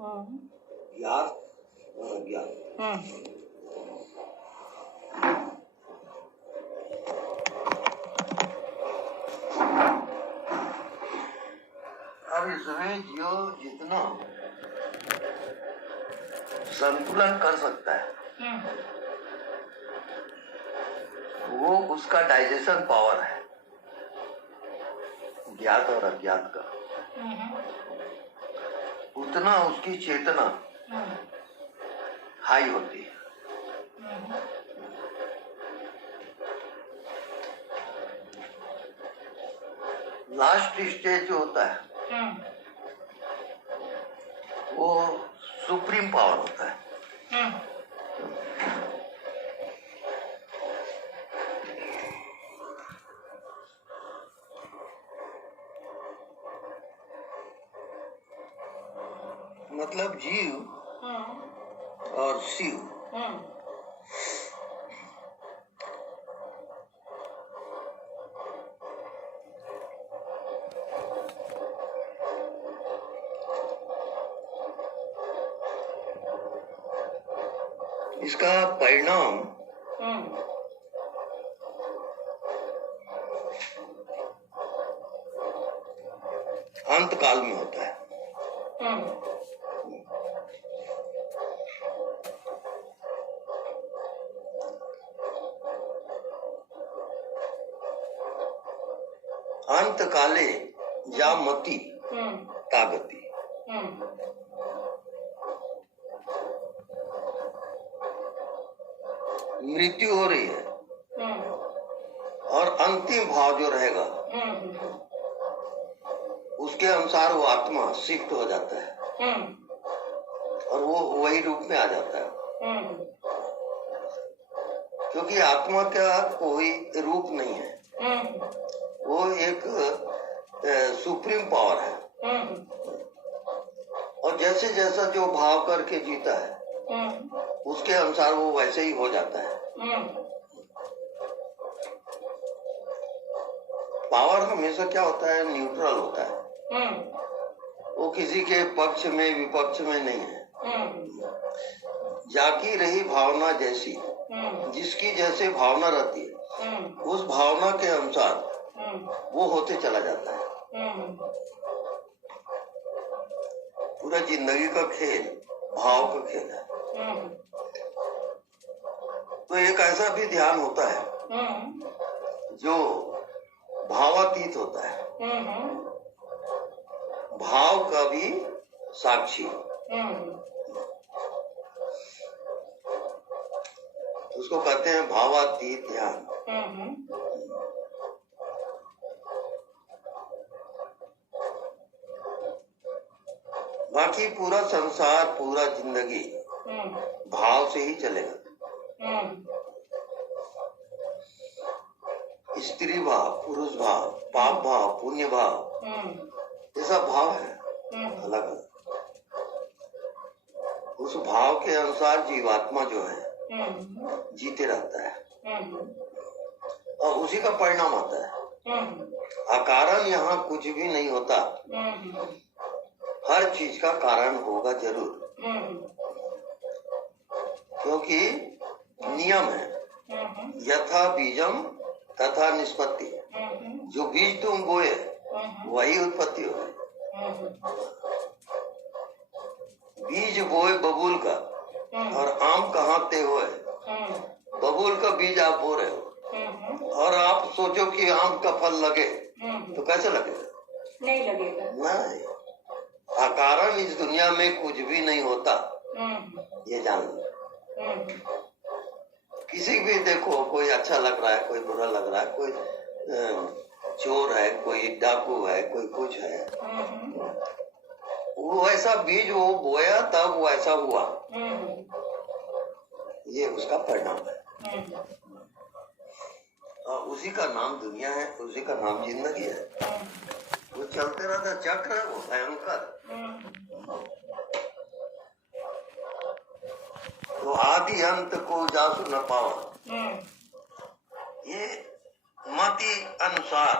ज्ञात और अज्ञात। अब इसमें जो जितना संतुलन कर सकता है वो उसका डाइजेशन पावर है, ज्ञात और अज्ञात का। उतना उसकी चेतना हाई होती है। लास्ट स्टेज जो होता है वो सुप्रीम पावर होता है। मतलब जीव और शिव इसका परिणाम अंत काल में होता है। अंत काले या मति तागति। मृत्यु हो रही है और अंतिम भाव जो रहेगा उसके अनुसार वो आत्मा शिफ्ट हो जाता है और वो वही रूप में आ जाता है, क्योंकि आत्मा का कोई रूप नहीं है, वो एक सुप्रीम पावर है। और जैसे जैसा जो भाव करके जीता है उसके अनुसार वो वैसे ही हो जाता है। पावर हमेशा क्या होता है, न्यूट्रल होता है। वो किसी के पक्ष में विपक्ष में नहीं है। जाकी रही भावना जैसी, जिसकी जैसे भावना रहती है उस भावना के अनुसार वो होते चला जाता है। पूरा जिंदगी का खेल भाव का खेल है। तो एक ऐसा भी ध्यान होता है जो भावातीत होता है, भाव का भी साक्षी। उसको कहते हैं भावातीत ध्यान। बाकी पूरा संसार पूरा जिंदगी भाव से ही चलेगा। स्त्री भाव, पुरुष भाव, पाप भाव, पुण्य भाव, ये सब भाव है अलग अलग। उस भाव के अनुसार जीवात्मा जो है जीते रहता है और उसी का परिणाम आता है। अकारण यहाँ कुछ भी नहीं होता, हर चीज का कारण होगा जरूर, क्योंकि नियम है यथा बीजम तथा निष्पत्ति। जो बीज तुम बोए वही उत्पत्ति हो। बीज बोए बबूल का और आम कहाँ ते हुए। बबूल का बीज आप बो रहे हो और आप सोचो कि आम का फल लगे तो कैसे लगेगा? नहीं लगेगा। नहीं, अकारण इस दुनिया में कुछ भी नहीं होता, ये जान लो। किसी भी देखो, कोई अच्छा लग रहा है, कोई बुरा लग रहा है, कोई चोर है, कोई डाकू है, कोई कुछ है, वो ऐसा बीज वो बोया तब वो ऐसा हुआ, ये उसका परिणाम है। और उसी का नाम दुनिया है, उसी का नाम जिंदगी है। वो चलते रहता चक्र है, वो भयंकर। तो आदि अंत को जासु न पावा, ये मति अनुसार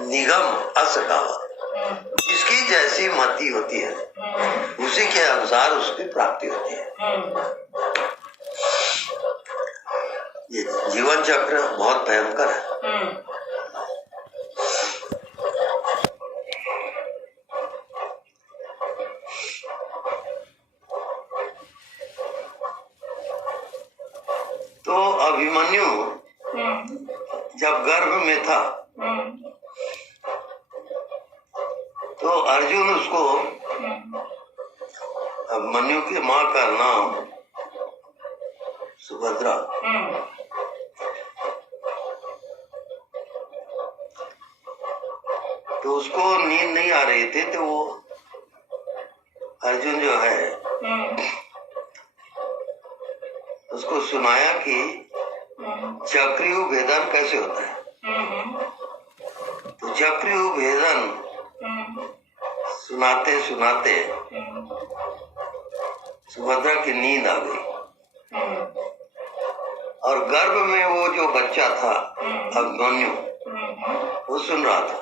निगम अस गावा। जिसकी जैसी मति होती है उसी के अनुसार उसकी प्राप्ति होती है। ये जीवन चक्र बहुत भयंकर है। तो अभिमन्यु जब गर्भ में था तो अर्जुन उसको, अभिमन्यु की माँ का नाम सुभद्रा, तो उसको नींद नहीं आ रही थी, तो वो अर्जुन जो है उसको सुनाया कि चक्रव्यूह भेदन कैसे होता है। तो चक्रव्यूह भेदन सुनाते सुनाते सुभद्रा की नींद आ गई और गर्भ में वो जो बच्चा था अभिमन्यु वो सुन रहा था,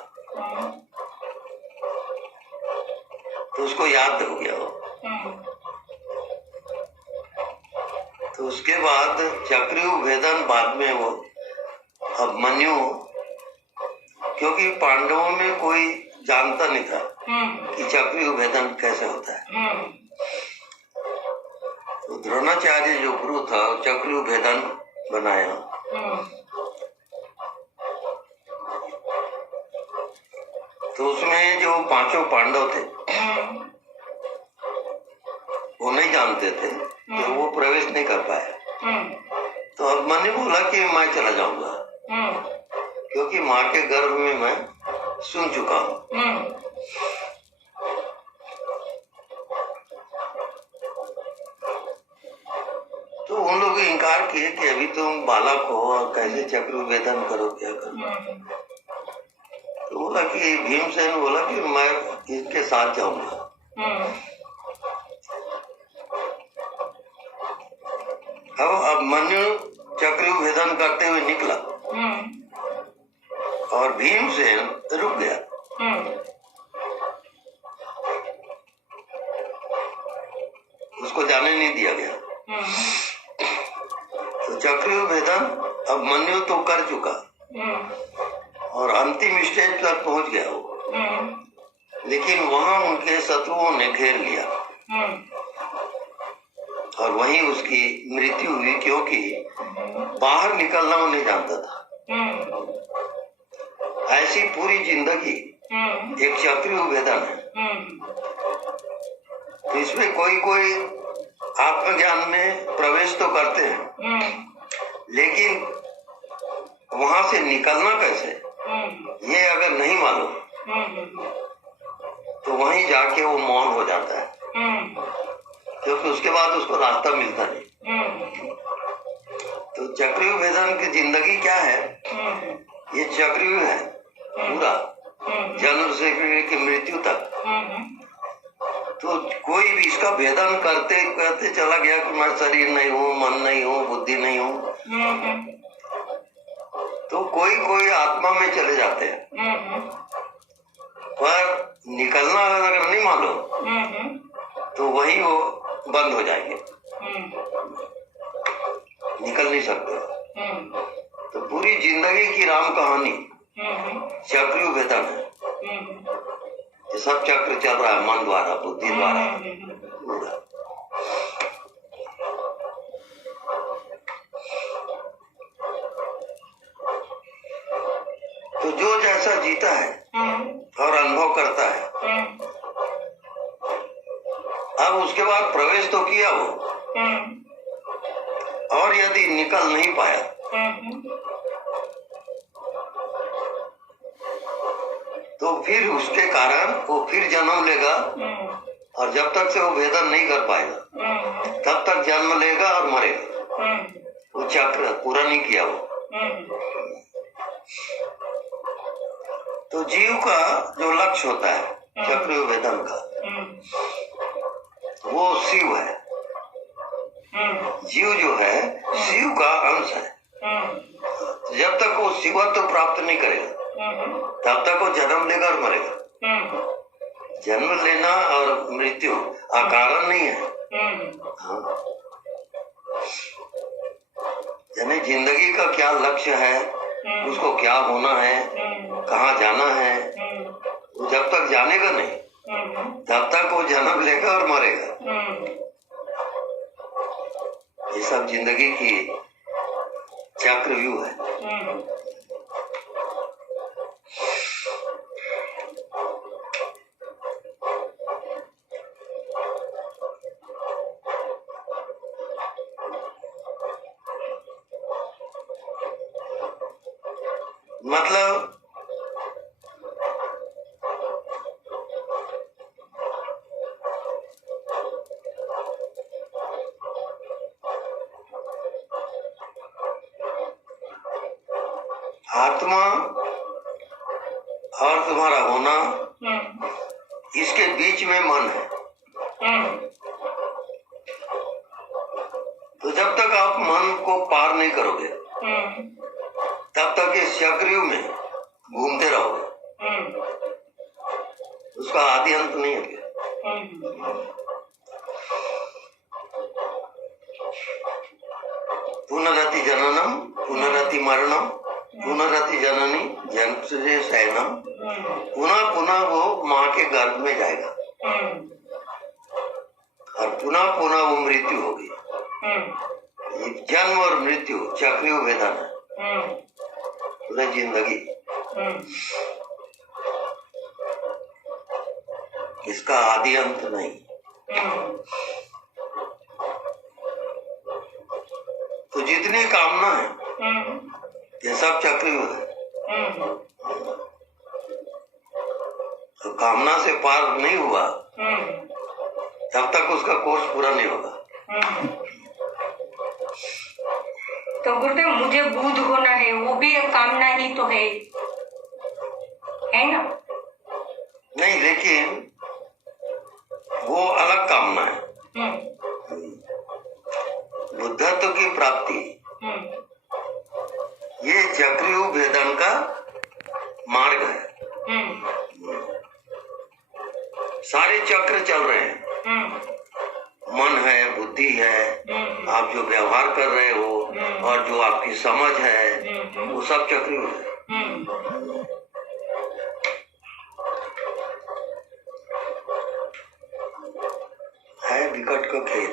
तो उसको याद हो गया वो। तो उसके बाद चक्रव्यूह भेदन बाद में वो अभिमन्यु, क्योंकि पांडवों में कोई जानता नहीं था कि चक्रव्यूह भेदन कैसे होता है, तो द्रोणाचार्य जो गुरु था चक्रव्यूह भेदन बनाया। तो उसमें जो पांचों पांडव थे वो नहीं जानते थे, तो वो प्रवेश नहीं कर पाए। तो अभिमन्यु बोला कि मैं चला जाऊंगा, क्योंकि माँ के गर्भ में मैं सुन चुका हूँ। तो उन लोग इनकार किए कि अभी तुम बालक हो और कैसे चक्रव्यूह भेदन करो, क्या करो। तो बोला कि भीमसेन बोला कि मैं इसके साथ जाऊंगा। अब अभिमन्यु चक्रव्यूह भेदन करते हुए निकला और भीमसेन रुक गया। उसको जाने नहीं दिया गया। तो चक्रव्यूह भेदन अभिमन्यु तो कर चुका और अंतिम स्टेज तक पहुंच गया वो, लेकिन वहां उनके शत्रुओं ने घेर लिया और वहीं उसकी मृत्यु हुई, क्योंकि बाहर निकलना वो नहीं जानता था। ऐसी पूरी जिंदगी एक चक्रव्यूह भेदन है। तो इसमें कोई कोई आत्मज्ञान में प्रवेश तो करते हैं, लेकिन वहां से निकलना कैसे ये अगर नहीं मालूम तो वहीं जाके वो मौन हो जाता है, क्योंकि उसके बाद उसको रास्ता मिलता नहीं। तो चक्रव्यूह भेदन की जिंदगी क्या है, ये चक्रव्यूह है पूरा, जन्म से लेकर मृत्यु तक। तो कोई भी इसका भेदन करते करते चला गया कि मैं शरीर नहीं हूँ, मन नहीं हूँ, बुद्धि नहीं हूँ, तो कोई कोई आत्मा में चले जाते हैं। पर निकलना अगर नहीं मालूम तो वही वो बंद हो जाएंगे, निकल नहीं सकते। तो पूरी जिंदगी की राम कहानी चक्रव्यूह भेदन है। ये सब चक्र चल रहा है मन द्वारा, बुद्धि द्वारा पूरा। तो जो जैसा जीता है और अनुभव करता है, अब उसके बाद प्रवेश तो किया वो, और यदि निकल नहीं पाया तो फिर उसके कारण वो फिर जन्म लेगा, और जब तक से वो भेदन नहीं कर पाएगा तब तक जन्म लेगा और मरेगा। वो चक्र पूरा नहीं किया वो। तो जीव का जो लक्ष्य होता है चक्रव्यूह भेदन का, वो शिव है। जीव जो है शिव का अंश है। जब तक वो शिवत्व प्राप्त नहीं करेगा तब तक वो जन्म लेगा और मरेगा। जन्म लेना और मृत्यु अकारण नहीं है। हाँ, यानी जिंदगी का क्या लक्ष्य है, उसको क्या होना है, कहाँ जाना है, वो जब तक जानेगा नहीं तब तक वो जन्म लेगा और मरेगा। ये सब जिंदगी की चक्रव्यूह है। मतलब आत्मा और तुम्हारा होना, इसके बीच में मन है। तो जब तक आप मन को पार नहीं करोगे तब तक इस चक्रव्यूह में घूमते रहोगे। उसका आदि अंत नहीं है। पुनरति जननम पुनरति मरणम पुनरति जननी जन्म शयनम, पुनः पुनः वो माँ के गर्भ में जाएगा और पुनः पुनः वो मृत्यु होगी। ये जन्म और मृत्यु चक्रव्यूह वेदन है पूरी जिंदगी। इसका आदि अंत नहीं। तो जितनी कामना है ये सब चक्रव्यूह है। तो कामना से पार नहीं हुआ तब तक उसका कोर्स पूरा नहीं होगा। तो गुरुदेव मुझे बुद्ध होना है, वो भी एक कामना ही तो है ना? नहीं, लेकिन वो अलग कामना है। बुद्धत्व की प्राप्ति ये चक्रव्यूह भेदन का मार्ग है। सारे चक्र चल रहे हैं। मन है, बुद्धि है, आप जो व्यवहार कर रहे हो और जो आपकी समझ है वो सब चक्रव्यूह है विकट का खेल।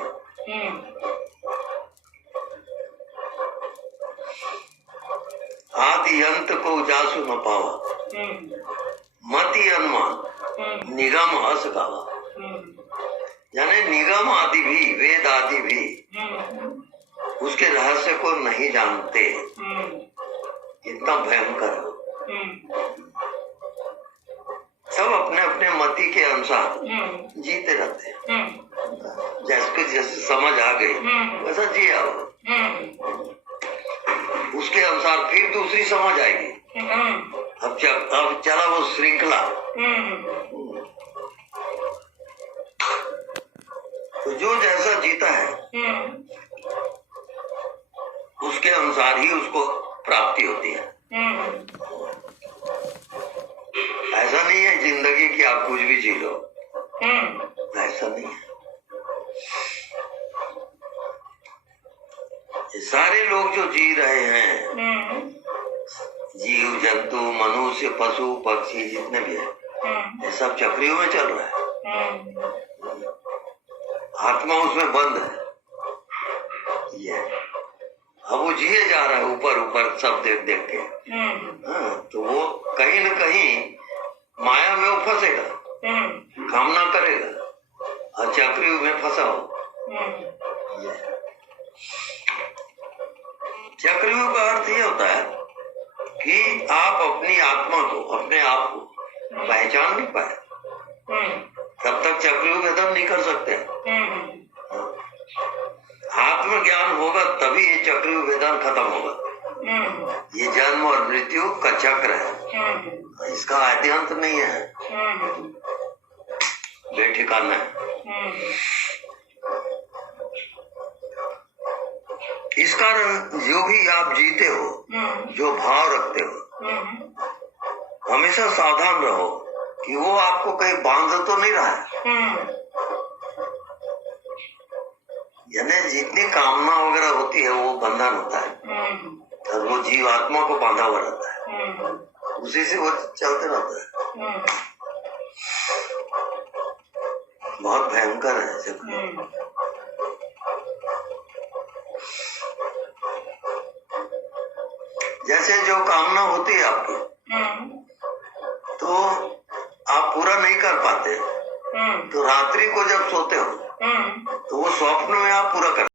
आदि अंत को जासु न पावा, मति अनुमान निगम अस गावा। यानी निगम आदि भी, वेद आदि भी उसके रहस्य को नहीं जानते। इतना भयंकर है। सब अपने अपने मति के अनुसार जीते रहते हैं। जैसे समझ आ गई वैसा जी आओ, उसके अनुसार फिर दूसरी समझ आएगी। अब चला वो श्रृंखला। तो जो जैसा जीता है उसके अनुसार ही उसको प्राप्ति होती है। ऐसा नहीं है जिंदगी की आप कुछ भी जी लो, ऐसा नहीं है। ये सारे लोग जो जी रहे हैं, जीव जंतु मनुष्य पशु पक्षी जितने भी है, ये सब चक्रियों में चल रहा है। आत्मा उसमें बंद है। ये अब वो जिए जा रहा है ऊपर ऊपर सब देख देख के। तो वो कहीं न कहीं माया में वो फंसेगा, कामना करेगा और चक्रियों में फंसा हो। चक्रव्यूह का अर्थ ये होता है कि आप अपनी आत्मा को, अपने आप को पहचान नहीं पाए तब तक चक्रव्यूह भेदन नहीं कर सकते। आत्मज्ञान होगा तभी ये चक्रव्यूह भेदन खत्म होगा। ये जन्म और मृत्यु का चक्र है, इसका आदि अंत नहीं है, बेठिकाना है। इस कारण जो भी आप जीते हो, जो भाव रखते हो, हमेशा सावधान रहो कि वो आपको कहीं बांध तो नहीं रहा है। यानी जितनी कामना वगैरह होती है वो बंधन होता है, और वो जीव आत्मा को बांधा हुआ रहता है, उसी से वो चलते रहता है। बहुत भयंकर है जब जैसे जो कामना होती है आपकी, तो आप पूरा नहीं कर पाते, तो रात्रि को जब सोते हो तो वो स्वप्न में आप पूरा कर